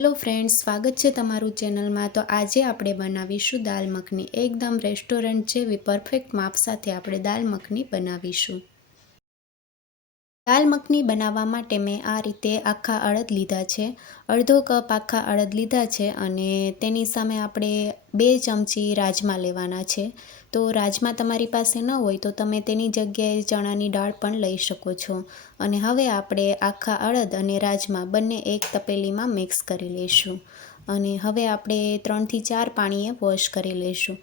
Hello friends, સ્વાગત છે તમારું ચેનલમાં। તો આજે આપણે બનાવીશું દાલ મખની। એકદમ રેસ્ટોરન્ટ જેવી પરફેક્ટ માપ સાથે આપણે દાલ મખની બનાવીશું। દાલ મખની બનાવવા માટે મેં આ રીતે આખા અડદ લીધા છે, અડધો કપ આખા અડદ લીધા છે અને તેની સામે આપણે 2 ચમચી રાજમા લેવાના છે। તો રાજમા તમારી પાસે ન હોય તો તમે તેની જગ્યાએ ચણાની દાળ પણ લઈ શકો છો। અને હવે આપણે આખા અડદ અને રાજમા બંને એક તપેલીમાં મિક્સ કરી લઈશું અને હવે આપણે 3 થી 4 પાણીએ વોશ કરી લઈશું।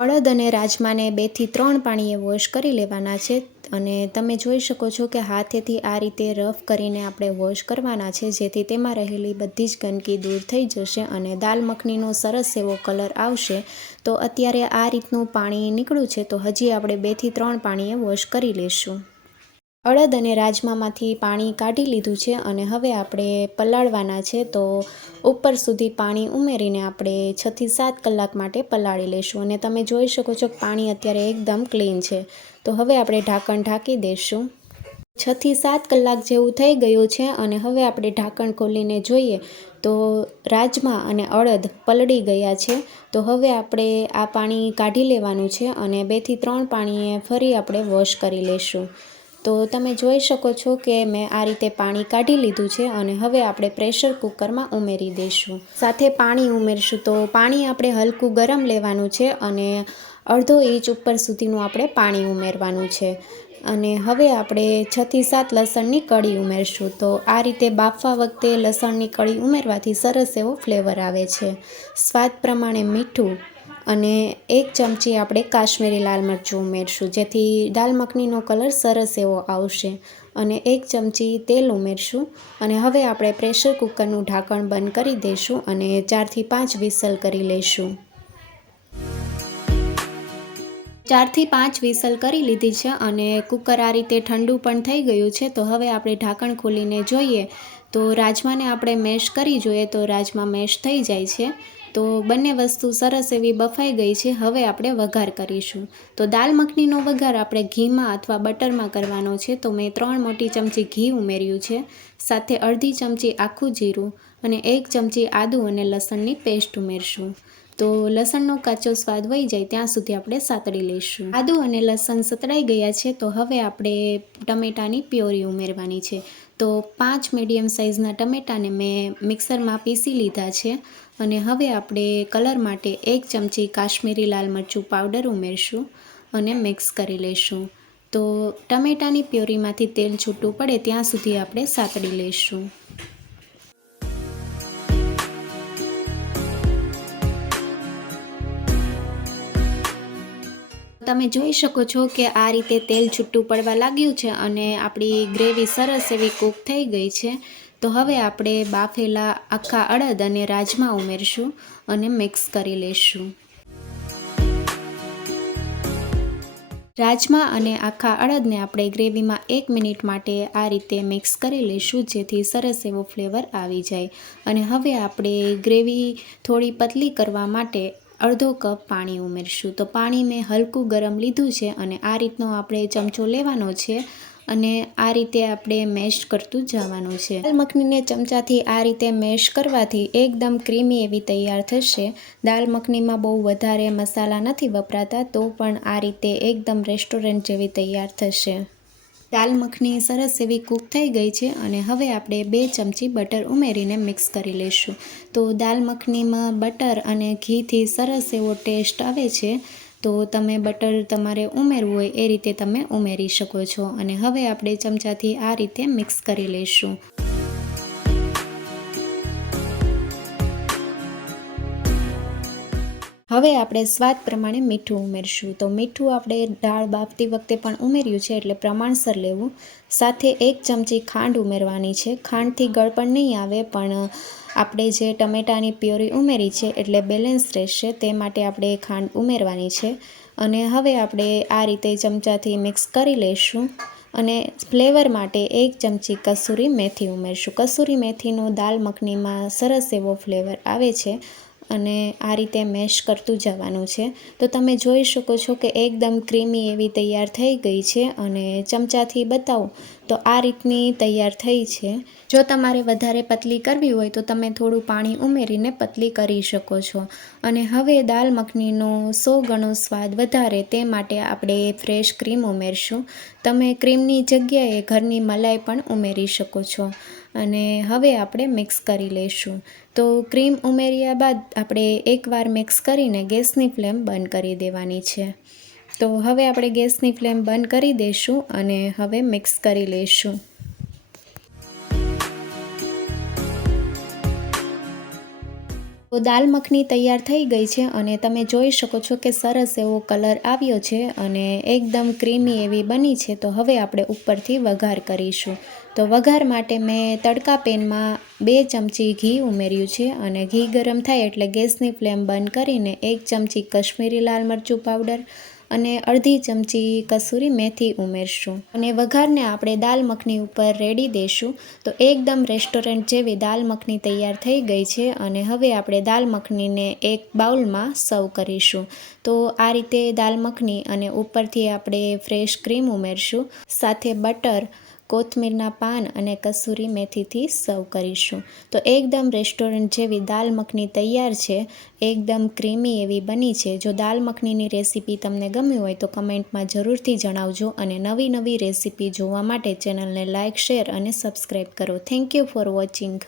અડદ અને રાજમાને 2 થી 3 પાણીએ વોશ કરી લેવાના છે અને તમે જોઈ શકો છો કે હાથેથી આ રીતે રફ કરીને આપણે વોશ કરવાના છે, જેથી તેમાં રહેલી બધી જ ગંદકી દૂર થઈ જશે અને દાલ મખનીનો સરસ એવો કલર આવશે। તો અત્યારે આ રીતનું પાણી નીકળ્યું છે, તો હજી આપણે 2 થી 3 પાણીએ વોશ કરી લઈશું। અડદ અને રાજમામાંથી પાણી કાઢી લીધું છે અને હવે આપણે પલાળવાના છે। તો ઉપર સુધી પાણી ઉમેરીને આપણે 6 થી 7 કલાક માટે પલાળી લઈશું અને તમે જોઈ શકો છો કે પાણી અત્યારે એકદમ ક્લીન છે। તો હવે આપણે ઢાંકણ ઢાંકી દઈશું। 6 થી 7 કલાક જેવું થઈ ગયું છે અને હવે આપણે ઢાંકણ ખોલીને જોઈએ તો રાજમા અને અડદ પલળી ગયા છે। તો હવે આપણે આ પાણી કાઢી લેવાનું છે અને 2 થી 3 પાણીએ ફરી આપણે વોશ કરી લઈશું। તો તમે જોઈ શકો છો કે મેં આ રીતે પાણી કાઢી લીધું છે અને હવે આપણે પ્રેશર કુકરમાં ઉમેરી દઈશું। સાથે પાણી ઉમેરશું તો પાણી આપણે હલકું ગરમ લેવાનું છે અને અડધો ઇંચ ઉપર સુધીનું આપણે પાણી ઉમેરવાનું છે અને હવે આપણે 6 થી 7 લસણની કળી ઉમેરશું। તો આ રીતે બાફવા વખતે લસણની કળી ઉમેરવાથી સરસ એવો ફ્લેવર આવે છે। સ્વાદ પ્રમાણે મીઠું અને 1 ચમચી આપણે કાશ્મીરી લાલ મરચું ઉમેરશું, જેથી દાલ મખનીનો કલર સરસ એવો આવશે અને 1 ચમચી તેલ ઉમેરશું અને હવે આપણે પ્રેશર કુકરનું ઢાંકણ બંધ કરી દઈશું અને 4 થી 5 વિસલ કરી લઈશું। 4 થી 5 વિસલ કરી લીધી છે અને કુકર આ રીતે ઠંડુ પણ થઈ ગયું છે। તો હવે આપણે ઢાંકણ ખોલીને જોઈએ તો રાજમાને આપણે મેશ કરી જોઈએ તો રાજમા મેશ થઈ જાય છે। તો બંને વસ્તુ સરસ એવી બફાઈ ગઈ છે। હવે આપણે વઘાર કરીશું। તો દાલ મખનીનો વઘાર આપણે ઘીમાં અથવા બટરમાં કરવાનો છે। તો મેં 3 મોટી ચમચી ઘી ઉમેર્યું છે, સાથે અડધી ચમચી આખું જીરું અને 1 ચમચી આદુ અને લસણની પેસ્ટ ઉમેરશું। તો લસણનો કાચો સ્વાદ વહી જાય ત્યાં સુધી આપણે સાતળી લઈશું। આદુ અને લસણ સતળાઈ ગયા છે તો હવે આપણે ટમેટાની પ્યોરી ઉમેરવાની છે। તો 5 મીડિયમ સાઇઝના ટમેટાને મેં મિક્સરમાં પીસી લીધા છે અને હવે આપણે કલર માટે 1 ચમચી કાશ્મીરી લાલ મરચું પાવડર ઉમેરશું અને મિક્સ કરી લઈશું। તો ટમેટાની પ્યોરીમાંથી તેલ છૂટું પડે ત્યાં સુધી આપણે સાતળી લઈશું। તમે જોઈ શકો છો કે આ રીતે તેલ છૂટું પડવા લાગ્યું છે અને આપણી ગ્રેવી સરસ એવી કૂક થઈ ગઈ છે। તો હવે આપણે બાફેલા આખા અડદ અને રાજમા ઉમેરશું અને મિક્સ કરી લઈશું। રાજમા અને આખા અડદને આપણે ગ્રેવીમાં 1 મિનિટ માટે આ રીતે મિક્સ કરી લઈશું, જેથી સરસ એવો ફ્લેવર આવી જાય। અને હવે આપણે ગ્રેવી થોડી પતલી કરવા માટે અડધો કપ પાણી ઉમેરશું। તો પાણી મેં હલકું ગરમ લીધું છે અને આ રીતનો આપણે ચમચો લેવાનો છે અને આ રીતે આપણે મેશ કરતું જવાનું છે। દાલ મખનીને ચમચાથી આ રીતે મેશ કરવાથી એકદમ ક્રીમી એવી તૈયાર થશે। દાલ મખનીમાં બહુ વધારે મસાલા નથી વપરાતા, તો પણ આ રીતે એકદમ રેસ્ટોરન્ટ જેવી તૈયાર થશે। દાલ મખની સરસ એવી કૂક થઈ ગઈ છે અને હવે આપણે 2 ચમચી બટર ઉમેરીને મિક્સ કરી લઈશું। તો દાલ મખનીમાં બટર અને ઘીથી સરસ એવો ટેસ્ટ આવે છે, તો તમે બટર તમારે ઉમેરવું હોય એ રીતે તમે ઉમેરી શકો છો અને હવે આપણે ચમચાથી આ રીતે મિક્સ કરી લઈશું। હવે આપણે સ્વાદ પ્રમાણે મીઠું ઉમેરશું। તો મીઠું આપણે દાળ બાફતી વખતે પણ ઉમેર્યું છે, એટલે પ્રમાણસર લેવું। સાથે 1 ચમચી ખાંડ ઉમેરવાની છે। ખાંડથી ગળપણ નહીં આવે, પણ આપણે જે ટમેટાની પ્યોરી ઉમેરી છે એટલે બેલેન્સ રહેશે, તે માટે આપણે ખાંડ ઉમેરવાની છે। અને હવે આપણે આ રીતે ચમચાથી મિક્સ કરી લઈશું અને ફ્લેવર માટે 1 ચમચી કસૂરી મેથી ઉમેરશું। કસૂરી મેથીનો દાલ મખનીમાં સરસ એવો ફ્લેવર આવે છે અને આ રીતે મેશ કરતું જવાનું છે. તો તમે જોઈ શકો છો કે એકદમ ક્રીમી એવી તૈયાર થઈ ગઈ છે અને ચમચાથી બતાવું તો આ રીતની તૈયાર થઈ છે. જો તમારે વધારે પતલી કરવી હોય તો તમે થોડું પાણી ઉમેરીને પતલી કરી શકો છો. અને હવે દાલ મખનીનો 100 ગણો સ્વાદ વધારે તે માટે આપણે ફ્રેશ ક્રીમ ઉમેરશું. તમે ક્રીમની જગ્યાએ ઘરની મલાઈ પણ ઉમેરી શકો છો. અને હવે આપણે મિક્સ કરી લઈશું. તો ક્રીમ ઉમેર્યા બાદ આપણે એકવાર મિક્સ કરીને ગેસની ફ્લેમ બંધ કરી દેવાની છે. તો હવે આપણે ગેસની ફ્લેમ બંધ કરી દઈશું અને હવે મિક્સ કરી લઈશું. તો દાલ મખની તૈયાર થઈ ગઈ છે અને તમે જોઈ શકો છો કે સરસ એવો કલર આવ્યો છે અને એકદમ ક્રીમી એવી બની છે. તો હવે આપણે ઉપરથી વઘાર કરીશું. તો વઘાર માટે મેં તડકા પેનમાં 2 ચમચી ઘી ઉમેર્યું છે અને ઘી ગરમ થાય એટલે ગેસની ફ્લેમ બંધ કરીને 1 ચમચી કશ્મીરી લાલ મરચું પાવડર અને અડધી ચમચી કસૂરી મેથી ઉમેરશું. અને વઘારને આપણે દાલ મખની ઉપર રેડી દઈશું. તો એકદમ રેસ્ટોરન્ટ જેવી દાલ મખની તૈયાર થઈ ગઈ છે અને હવે આપણે દાલ મખનીને એક બાઉલમાં સર્વ કરીશું. તો આ રીતે દાલ મખની અને ઉપરથી આપણે ફ્રેશ ક્રીમ ઉમેરશું, સાથે બટર, કોથમીરના પાન અને કસૂરી મેથીથી સર્વ કરીશું. તો એકદમ રેસ્ટોરન્ટ જેવી દાલ મખની તૈયાર છે. એકદમ ક્રીમી એવી બની છે. જો દાલ મખનીની રેસીપી તમને ગમી હોય તો કમેન્ટમાં જરૂરથી જણાવજો અને નવી રેસીપી જોવા માટે ચેનલને લાઇક, શેર અને સબસ્ક્રાઈબ કરો. Thank you for watching.